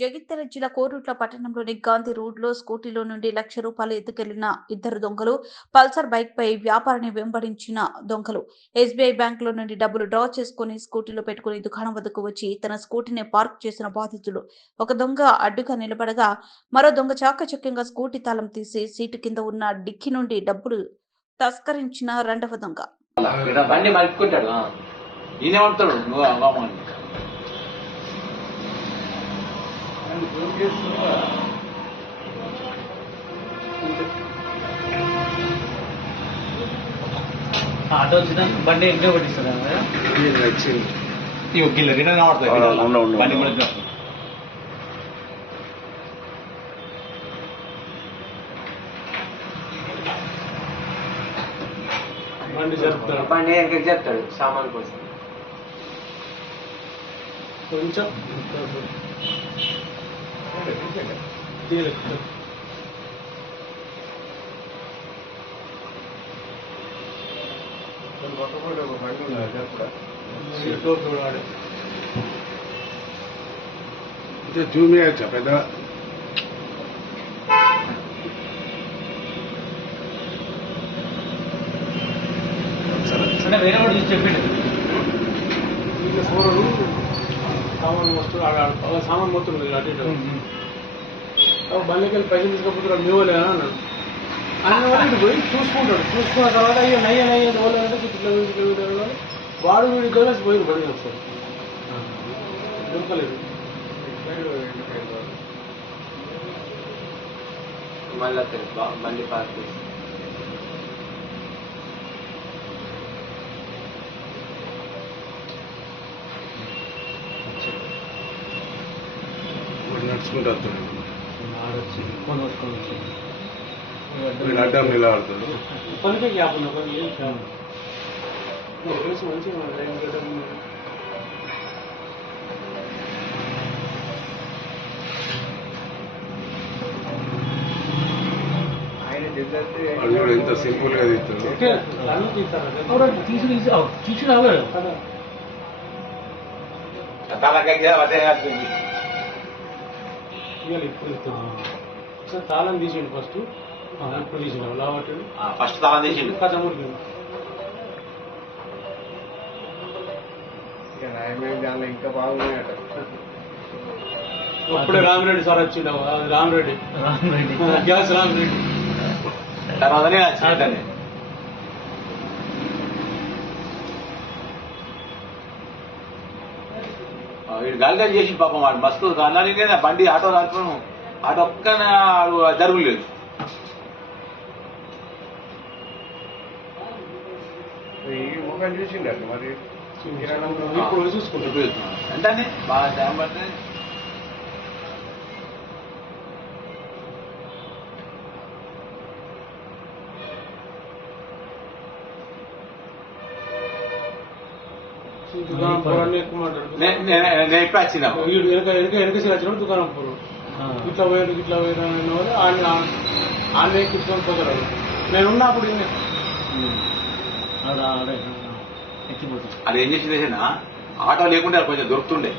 జగిత్యాల జిల్లా కోరుట్ల పట్టణంలోని గాంధీ రోడ్లో స్కూటీలో నుండి ₹1,00,000 ఎత్తుకెళ్లిన ఇద్దరు దొంగలు, పల్సర్ బైక్పై వ్యాపారిని వెంబడించిన దొంగలు ఎస్బీఐ బ్యాంకులో నుండి డబ్బులు డ్రా చేసుకుని స్కూటీలో పెట్టుకుని దుకాణం వద్దకు వచ్చి తన స్కూటీని పార్క్ చేసిన బాధితులు. ఒక దొంగ అడ్డుగా నిలబడగా మరో దొంగ చాకచక్యంగా స్కూటీ తాళం తీసి సీటు కింద ఉన్న డిక్కీ నుండి డబ్బులు తస్కరించిన రెండవ దొంగ. బండి మలుపుకుంటాడు ఈయనేమంటాడు నువ్వు అవ్వమని ఆటో వచ్చిన బండి ఇంకా పట్టిస్తారా గిల్ల రిటర్న్ కనబడుతుంది బండి కూడా బండి జరుపుతారు. బండి వెనకకి చెప్తాడు సామాన్ కోసం కొంచెం జూమ్ చేయొచ్చా పెద్ద అంటే వేరే వాడు చూసి చెప్పిండు సామాన్ వస్తువు సామాన్ మొత్తం అటు ఇటు బండికి వెళ్ళి పైసలు తీసుకపోతున్నాడు మీ వాళ్ళే అన్నాడు. అన్ని వాళ్ళు పోయి చూసుకున్న తర్వాత అయ్యో నయ్య వాళ్ళంటే ఇట్లా వాడు వీడి కలిసి పోయింది బండి వస్తారు దొరకలేదు. మళ్ళీ బండి పార్క్ చేసి నడుచుకుంటూ వస్తాడు ఆడొచ్చి ఫోన్ వస్తుంది వీడు అడ్డం నిలబడతాడు. పనికే గ్యాప్ ఉన్నా పని ఏం కాదు కలిసి మంచిగా వాడు కూడా ఎంత సింపుల్ గా తీస్తాడు. అన్ని తీస్తారు తీసి రాలేదు కదా. ఇవాళ ఇప్పుడు ఇస్తాను ఒకసారి తాళం తీసేయండి ఫస్ట్ ఇప్పుడు తీసిన లావట్టు ఫస్ట్ తాళం తీసిండు కథ ముడికి ఇంకా బాగున్నాయట. అప్పుడే రామిరెడ్డి సార్ వచ్చిండు రామిరెడ్డి గ్యాస్ రామిరెడ్డి తర్వాతనే వీడు గల్గా చేసి పాపం వాడు మస్తు అన్నానే బండి ఆటో నడుపును ఆటో ఒక్క జరుగులేదు చూసిండ మరి ఇప్పుడు చూసుకుంటాం అంటే బాగా టైం పడితే దుకాణం పొరాన్ని ఎక్కువ మాట్లాడుతుంది నేను ఎప్పుడు వచ్చినా వెనక వచ్చినప్పుడు దుకాణం పొరం ఇట్లా పోయారు అన్న వాళ్ళు ఆన్నే కూర్చొని పోతారు. నేను ఉన్నప్పుడు ఎక్కిపోతుంది. అది ఏం చేసింది ఆటో లేకుండా కొంచెం దొరుకుతుండే